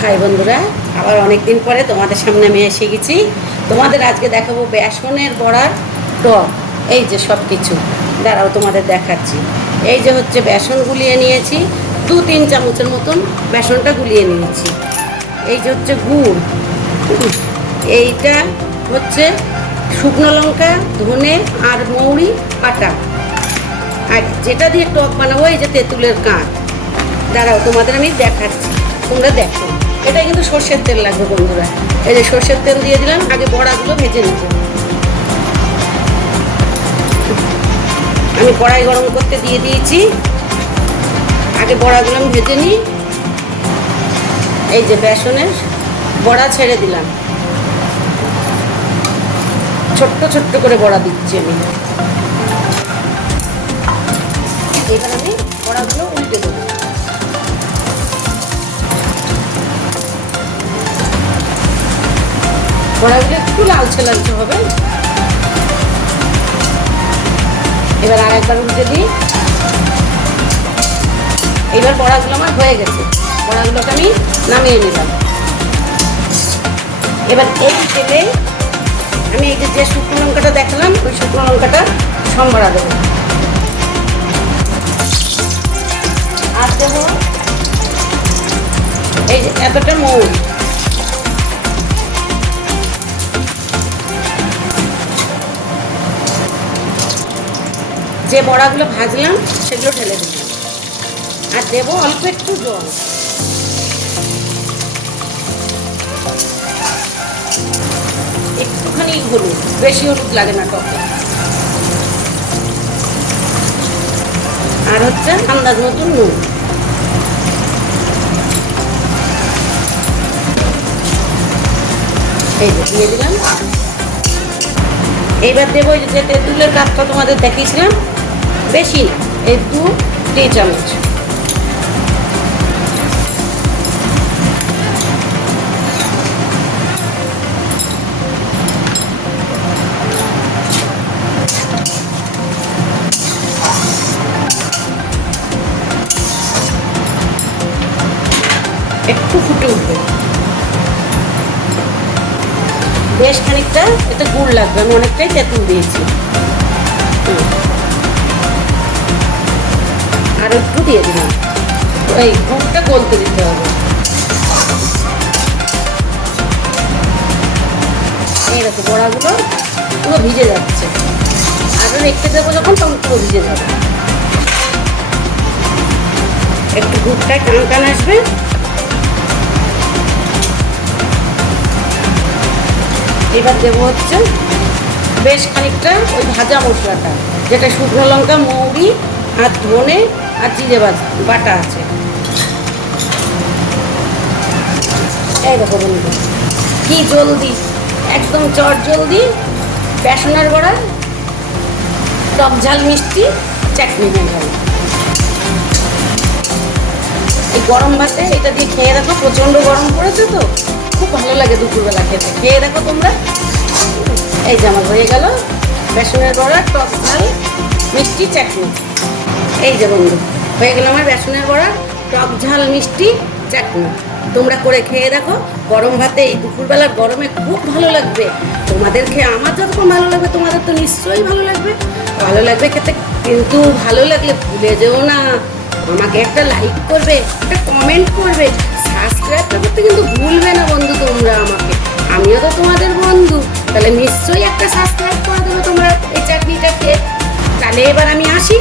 High বন্ধুরা, আবার অনেক দিন পরে তোমাদের সামনে আমি এসে গেছি। তোমাদের আজকে দেখাবো বেসনের বড়ার টক। এই যে সব কিছু দাঁড়াও তোমাদের দেখাচ্ছি। এই যে হচ্ছে বেসন গুলিয়ে নিয়েছি, 2-3 চামচের মতন বেসনটা গুলিয়ে নিয়েছি। এই যে হচ্ছে গুড়, এইটা হচ্ছে শুকনো লঙ্কা, ধনে আর মৌরি বাটা। আর যেটা দিয়ে টক বানাবো এই যে তেঁতুলের কাঠ। দাঁড়াও তোমাদের আমি দেখাচ্ছি, তোমরা দেখো। এটা কিন্তু সর্ষের তেল লাগবে বন্ধুরা। এই যে সর্ষের তেল দিয়ে দিলাম, আগে বড়াগুলো ভেজে নেব। আমি কড়াই গরম করতে দিয়ে দিয়েছি, আগে বড়াগুলো আমি ভেজে নিই। এই যে বেসনের বড়া ছেড়ে দিলাম, ছোট্ট ছোট্ট করে বড়া দিচ্ছি আমি। এবার আমি বড়াগুলো উল্টে দেবো। বড়াগুলো একটু লালচে লালচে হবে। এবার আর একবার উল্টে দিই। এবার বড়াগুলো আমার হয়ে গেছে, বড়াগুলোকে আমি নামিয়ে নিলাম। এবার এই তেলে আমি এই যে শুকনো লঙ্কাটা দেখালাম, ওই শুকনো লঙ্কাটা সম্বরা দেবো। আর দেবো এই যে এতটা মৌরি। যে বড়াগুলো ভাজলাম সেগুলো ঢেলে দিলাম, আর দেবো অল্প একটু জল। একটুখানি হলুদ, বেশি হলুদ লাগে না টকে। আর হচ্ছে আন্দাজ মতন নুন। এই যে দিয়ে দিলাম। এইবার দেবো এই যে তেঁতুলের কাঠটা তোমাদের দেখিয়েছিলাম, বেশি না, এই 2 চামচ। একটু ফুটে উঠবে, বেশ খানিকটা এতে গুড় লাগবে, আমি অনেকটাই তেঁতুল দিয়েছি। আর একটু দিয়ে দিলাম, এই গুড়টা গলতে দিতে হবে। এই দেখো বড়াগুলো পুরো ভিজে যাচ্ছে, আর রেখে দেবো যখন তখন পুরো ভিজে যাবে। একটু গুড়টায় টান টান আসবে। এবার দেবো হচ্ছে বেশ খানিকটা ওই ভাজা মশলাটা, যেটা শুকনো লঙ্কা, মৌরি আর ধনে আর জিরে বাটা আছে। এই দেখো বন্ধু, কি জলদি, একদম চট জলদি বেসনের বড়া টক ঝাল মিষ্টি চাটনি হয়ে গেল। এই গরম ভাতে এটা দিয়ে খেয়ে দেখো, প্রচণ্ড গরম পড়েছে তো, খুব ভালো লাগে দুপুরবেলা খেতে। খেয়ে দেখো তোমরা। এই যে আমার হয়ে গেল বেসনের বড়া টক ঝাল মিষ্টি চাটনি। এই যে বন্ধু, হয়ে গেল আমার বেসনের বড়া টক ঝাল মিষ্টি চাটনি। তোমরা করে খেয়ে দেখো, গরম ভাতে এই দুপুরবেলার গরমে খুব ভালো লাগবে তোমাদের খেয়ে। আমার যতক্ষণ ভালো লাগবে তোমাদের তো নিশ্চয়ই ভালো লাগবে, ভালো লাগবে খেতে। কিন্তু ভালো লাগলে ভুলে যেও না, আমাকে একটা লাইক করবে, একটা কমেন্ট করবে, সাবস্ক্রাইব করতে কিন্তু ভুলবে না বন্ধু তোমরা আমাকে। আমিও তো তোমাদের বন্ধু, তাহলে নিশ্চয়ই একটা সাবস্ক্রাইব করে দেবে তোমরা এই চাটনিটা খেয়ে। তাহলে এবার আমি আসি।